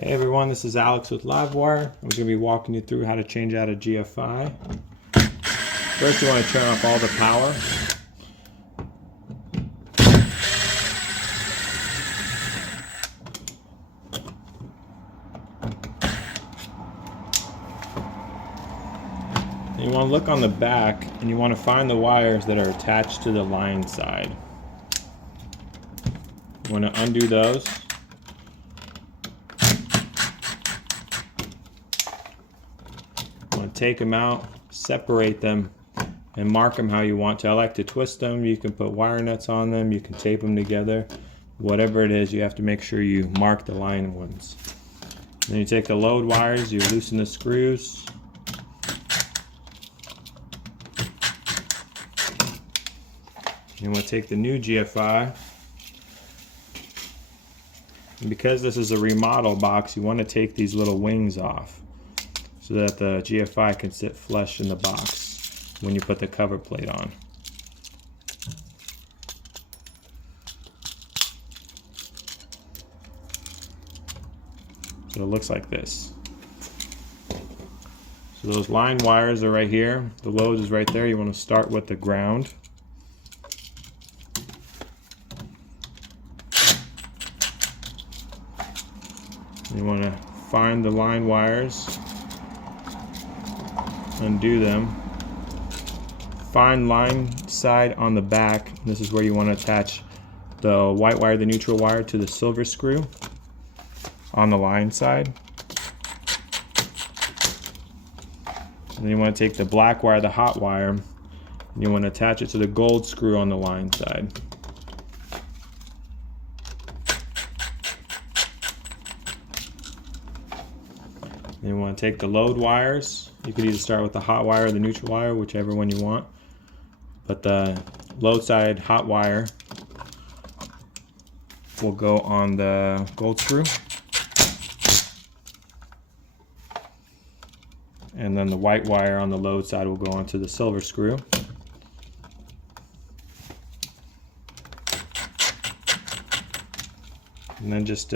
Hey everyone, this is Alex with Livewire. I'm going to be walking you through how to change out a GFI. First, you want to turn off all the power. And you want to look on the back and you want to find the wires that are attached to the line side. You want to undo those. Take them out, separate them, and mark them how you want to. I like to twist them. You can put wire nuts on them. You can tape them together. Whatever it is, you have to make sure you mark the line ones. Then you take the load wires, you loosen the screws. You want to take the new GFI. And because this is a remodel box, you want to take these little wings off, so that the GFI can sit flush in the box when you put the cover plate on. So it looks like this. So those line wires are right here. The load is right there. You want to start with the ground. You want to find the line wires, undo them, find line side on the back. This is where you want to attach the white wire, the neutral wire, to the silver screw on the line side. And then you want to take the black wire, the hot wire, and you want to attach it to the gold screw on the line side. And you want to take the load wires. You could either start with the hot wire or the neutral wire, whichever one you want. But the load side hot wire will go on the gold screw. And then the white wire on the load side will go onto the silver screw. And then just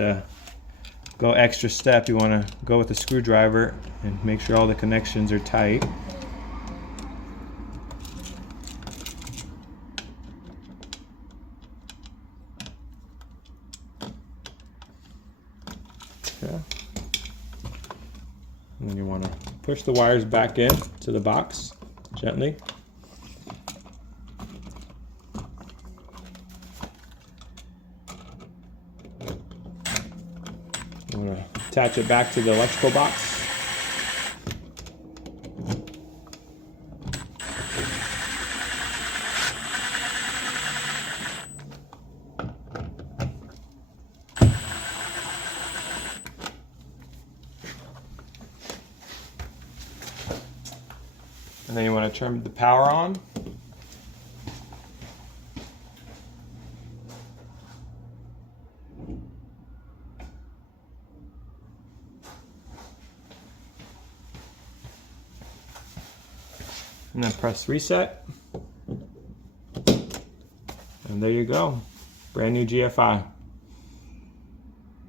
go extra step, you want to go with the screwdriver and make sure all the connections are tight. Okay. And then you want to push the wires back in to the box gently. I'm going to attach it back to the electrical box. And then you want to turn the power on. And then press reset. And there you go. Brand new GFI.